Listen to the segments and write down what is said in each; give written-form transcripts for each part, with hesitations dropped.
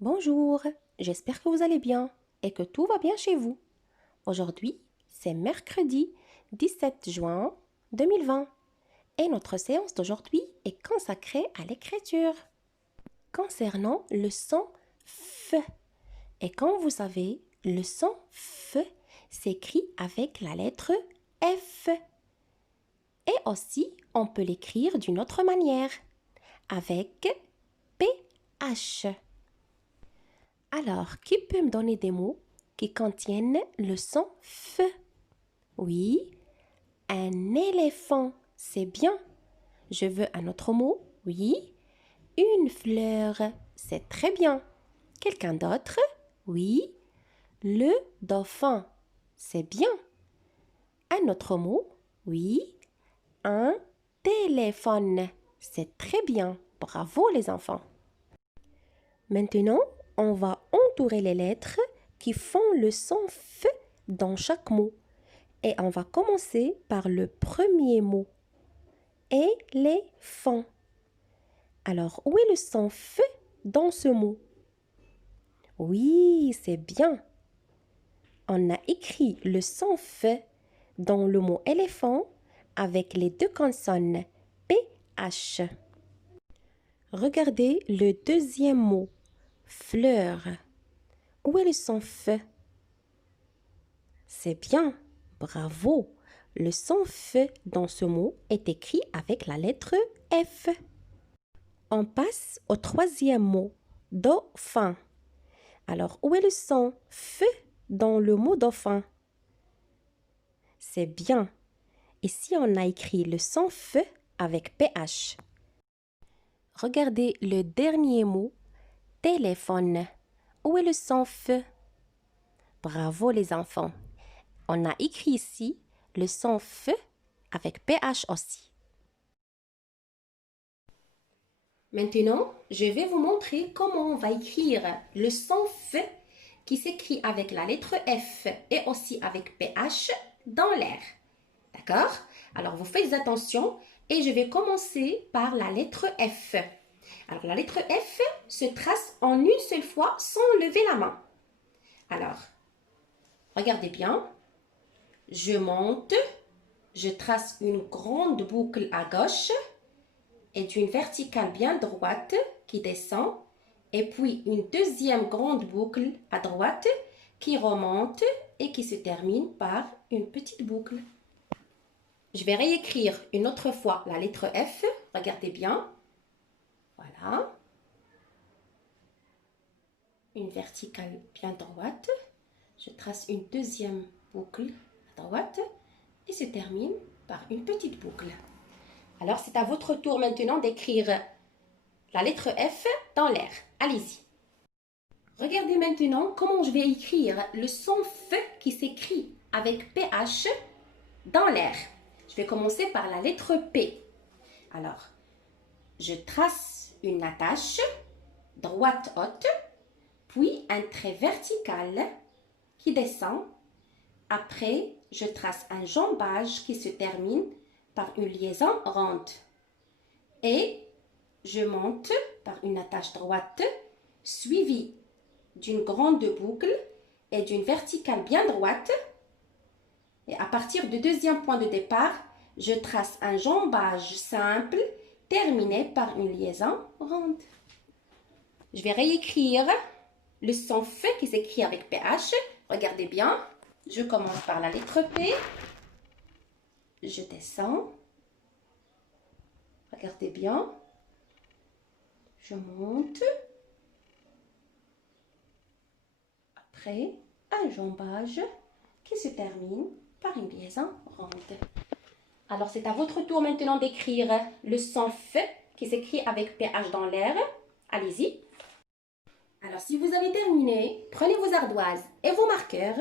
Bonjour, j'espère que vous allez bien et que tout va bien chez vous. Aujourd'hui, c'est mercredi 17 juin 2020 et notre séance d'aujourd'hui est consacrée à l'écriture. Concernant le son F, et comme vous savez, le son F s'écrit avec la lettre F. Et aussi, on peut l'écrire d'une autre manière, avec PH. Alors, qui peut me donner des mots qui contiennent le son F? Oui, un éléphant, c'est bien. Je veux un autre mot? Oui, une fleur, c'est très bien. Quelqu'un d'autre? Oui, le dauphin, c'est bien. Un autre mot? Oui, un téléphone, c'est très bien. Bravo les enfants. Maintenant, on va entourer les lettres qui font le son F dans chaque mot. Et on va commencer par le premier mot. Éléphant. Alors, où est le son F dans ce mot? Oui, c'est bien. On a écrit le son F dans le mot éléphant avec les deux consonnes PH. Regardez le deuxième mot. Fleur. Où est le son F? C'est bien, bravo. Le son F dans ce mot est écrit avec la lettre F. On passe au troisième mot, dauphin. Alors, où est le son F dans le mot dauphin? C'est bien. Ici, on a écrit le son F avec PH. Regardez le dernier mot, téléphone. Où est le son F? Bravo les enfants. On a écrit ici le son F avec PH aussi. Maintenant, je vais vous montrer comment on va écrire le son F qui s'écrit avec la lettre F et aussi avec PH dans l'air. D'accord? Alors, vous faites attention et je vais commencer par la lettre F. Alors, la lettre F se trace en une seule fois sans lever la main. Alors, regardez bien. Je monte, je trace une grande boucle à gauche et d'une verticale bien droite qui descend et puis une deuxième grande boucle à droite qui remonte et qui se termine par une petite boucle. Je vais réécrire une autre fois la lettre F. Regardez bien. Voilà. Une verticale bien droite. Je trace une deuxième boucle à droite et se termine par une petite boucle. Alors, c'est à votre tour maintenant d'écrire la lettre F dans l'air. Allez-y. Regardez maintenant comment je vais écrire le son F qui s'écrit avec PH dans l'air. Je vais commencer par la lettre P. Alors, je trace une attache droite haute, puis un trait vertical qui descend. Après, je trace un jambage qui se termine par une liaison ronde. Et je monte par une attache droite suivie d'une grande boucle et d'une verticale bien droite. Et à partir du deuxième point de départ, je trace un jambage simple terminé par une liaison ronde. Je vais réécrire le son F qui s'écrit avec PH. Regardez bien. Je commence par la lettre P. Je descends. Regardez bien. Je monte. Après, un jambage qui se termine par une liaison ronde. Alors, c'est à votre tour maintenant d'écrire le son F qui s'écrit avec PH dans l'air. Allez-y. Alors, si vous avez terminé, prenez vos ardoises et vos marqueurs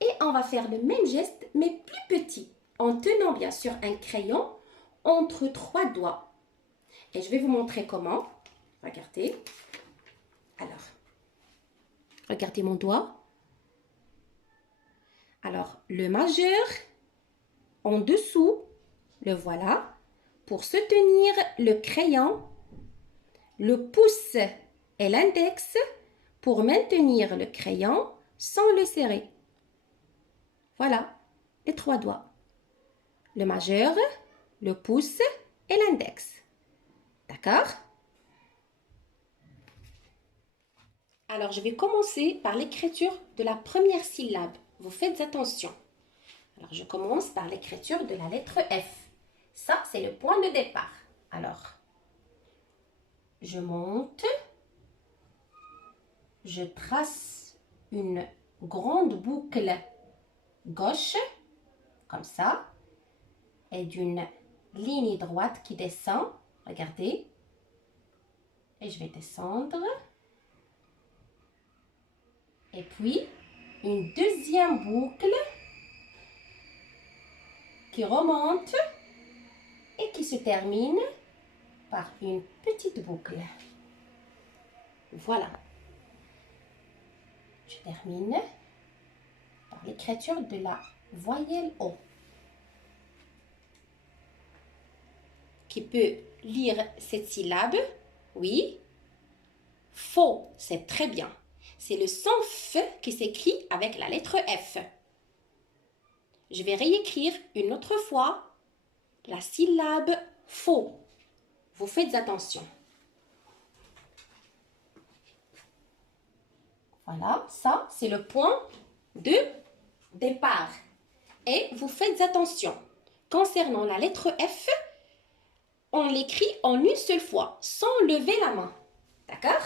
et on va faire le même geste, mais plus petit, en tenant bien sûr un crayon entre 3 doigts. Et je vais vous montrer comment. Regardez. Alors, regardez mon doigt. Alors, le majeur en dessous, le voilà. Pour soutenir le crayon, le pouce et l'index pour maintenir le crayon sans le serrer. Voilà, les 3 doigts. Le majeur, le pouce et l'index. D'accord? Alors, je vais commencer par l'écriture de la première syllabe. Vous faites attention. Alors, je commence par l'écriture de la lettre F. Ça, c'est le point de départ. Alors, je monte. Je trace une grande boucle gauche, comme ça, et d'une ligne droite qui descend. Regardez. Et je vais descendre. Et puis, une deuxième boucle qui remonte et qui se termine par une petite boucle. Voilà. Je termine par l'écriture de la voyelle O. Qui peut lire cette syllabe? Oui. Faux, c'est très bien. C'est le son F qui s'écrit avec la lettre F. Je vais réécrire une autre fois la syllabe faux. Vous faites attention. Voilà, ça c'est le point de départ. Et vous faites attention. Concernant la lettre F, on l'écrit en une seule fois, sans lever la main. D'accord?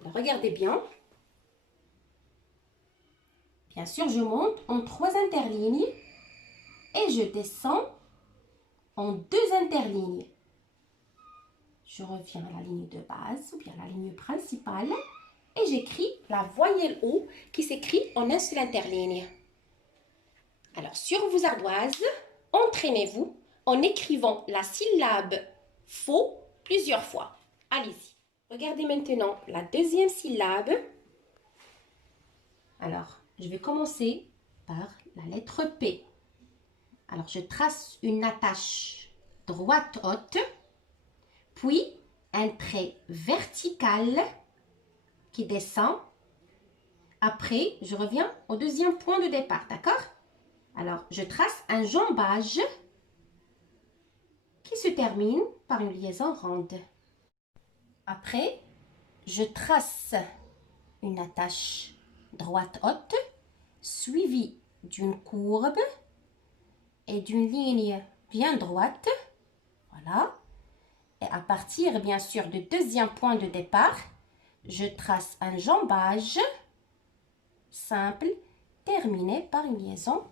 Alors, regardez bien. Bien sûr, je monte en 3 interlignes et je descends en 2 interlignes. Je reviens à la ligne de base ou bien la ligne principale et j'écris la voyelle O qui s'écrit en un seul interligne. Alors, sur vos ardoises, entraînez-vous en écrivant la syllabe faux plusieurs fois. Allez-y. Regardez maintenant la deuxième syllabe. Alors, je vais commencer par la lettre P. Alors, je trace une attache droite haute, puis un trait vertical qui descend. Après, je reviens au deuxième point de départ, d'accord? Alors, je trace un jambage qui se termine par une liaison ronde. Après, je trace une attache droite haute, suivie d'une courbe et d'une ligne bien droite. Voilà. Et à partir, bien sûr, du deuxième point de départ, je trace un jambage simple terminé par une liaison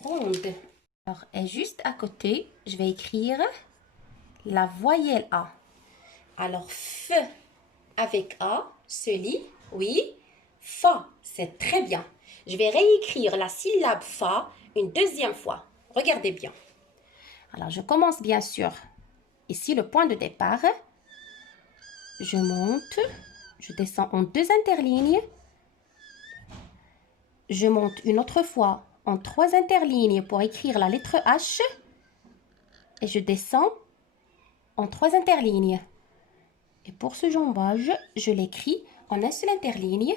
ronde. Alors, et juste à côté, je vais écrire la voyelle A. Alors, F avec A se lit, oui. Fa, c'est très bien. Je vais réécrire la syllabe Fa une deuxième fois. Regardez bien. Alors, je commence bien sûr. Ici, le point de départ. Je monte. Je descends en 2 interlignes. Je monte une autre fois en 3 interlignes pour écrire la lettre H. Et je descends en 3 interlignes. Et pour ce jambage, je l'écris en un seul interligne.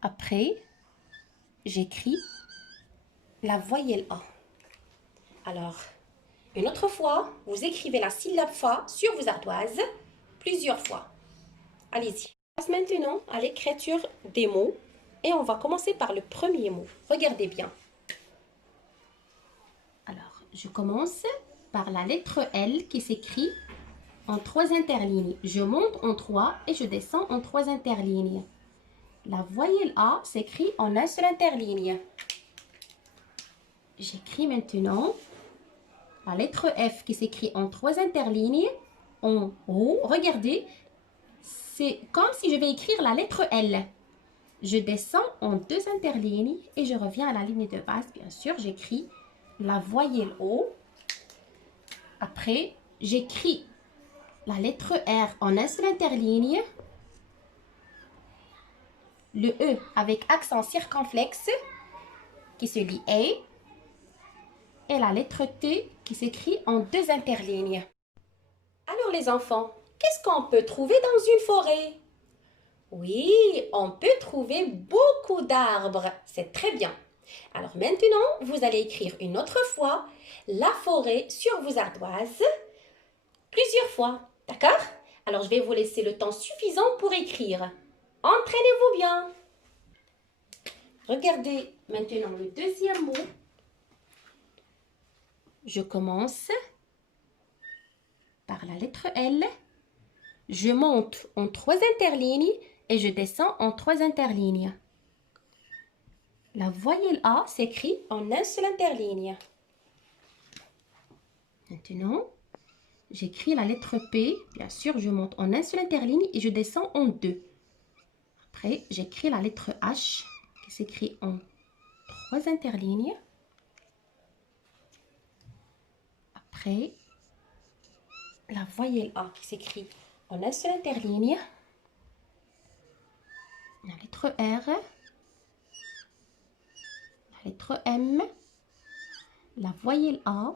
Après, j'écris la voyelle A. Alors, une autre fois, vous écrivez la syllabe Fa sur vos ardoises plusieurs fois. Allez-y. On passe maintenant à l'écriture des mots et on va commencer par le premier mot. Regardez bien. Alors, je commence par la lettre L qui s'écrit en 3 interlignes. Je monte en 3 et je descends en 3 interlignes. La voyelle A s'écrit en un seul interligne. J'écris maintenant la lettre F qui s'écrit en 3 interlignes en haut. Regardez, c'est comme si je vais écrire la lettre L. Je descends en 2 interlignes et je reviens à la ligne de base. Bien sûr, j'écris la voyelle O. Après, j'écris la lettre R en un seul interligne. Le E avec accent circonflexe qui se lit E. Et la lettre T qui s'écrit en 2 interlignes. Alors les enfants, qu'est-ce qu'on peut trouver dans une forêt? Oui, on peut trouver beaucoup d'arbres. C'est très bien. Alors maintenant, vous allez écrire une autre fois la forêt sur vos ardoises plusieurs fois. D'accord? Alors je vais vous laisser le temps suffisant pour écrire. Entraînez-vous bien. Regardez maintenant le deuxième mot. Je commence par la lettre L. Je monte en 3 interlignes et je descends en 3 interlignes. La voyelle A s'écrit en un seul interligne. Maintenant, j'écris la lettre P. Bien sûr, je monte en un seul interligne et je descends en 2. Après, j'écris la lettre H qui s'écrit en 3 interlignes. Après, la voyelle A qui s'écrit en un seul interligne. La lettre R. La lettre M. La voyelle A.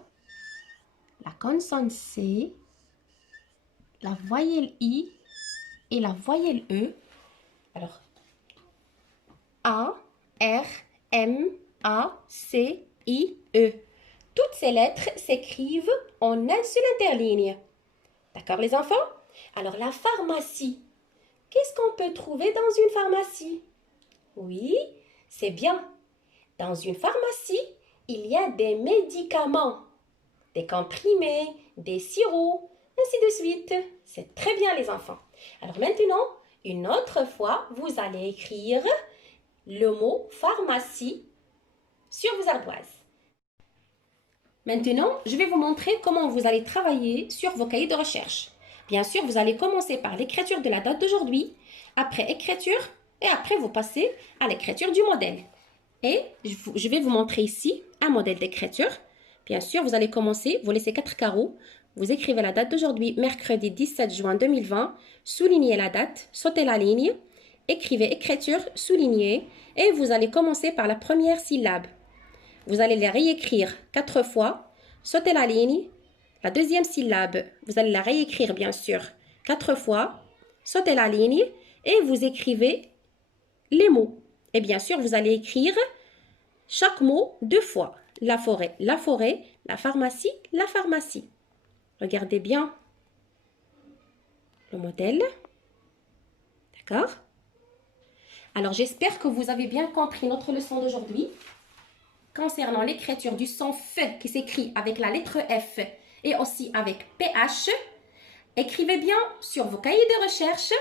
La consonne C. La voyelle I et la voyelle E. Alors, A, R, M, A, C, I, E. Toutes ces lettres s'écrivent en un seul interligne. D'accord les enfants? Alors la pharmacie. Qu'est-ce qu'on peut trouver dans une pharmacie? Oui, c'est bien. Dans une pharmacie, il y a des médicaments, des comprimés, des sirops, ainsi de suite. C'est très bien les enfants. Alors maintenant, une autre fois, vous allez écrire le mot pharmacie sur vos ardoises. Maintenant, je vais vous montrer comment vous allez travailler sur vos cahiers de recherche. Bien sûr, vous allez commencer par l'écriture de la date d'aujourd'hui, après écriture, et après vous passez à l'écriture du modèle. Et je vais vous montrer ici un modèle d'écriture. Bien sûr, vous allez commencer, vous laissez 4 carreaux, vous écrivez la date d'aujourd'hui, mercredi 17 juin 2020, soulignez la date, sautez la ligne, écrivez écriture, soulignez, et vous allez commencer par la première syllabe. Vous allez la réécrire 4 fois, sautez la ligne, la deuxième syllabe, vous allez la réécrire bien sûr 4 fois, sautez la ligne et vous écrivez les mots. Et bien sûr, vous allez écrire chaque mot 2 fois. La forêt, la pharmacie, la pharmacie. Regardez bien le modèle. D'accord? Alors, j'espère que vous avez bien compris notre leçon d'aujourd'hui concernant l'écriture du son F qui s'écrit avec la lettre F et aussi avec PH. Écrivez bien sur vos cahiers de recherche.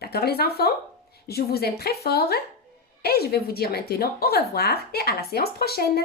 D'accord les enfants? Je vous aime très fort et je vais vous dire maintenant au revoir et à la séance prochaine.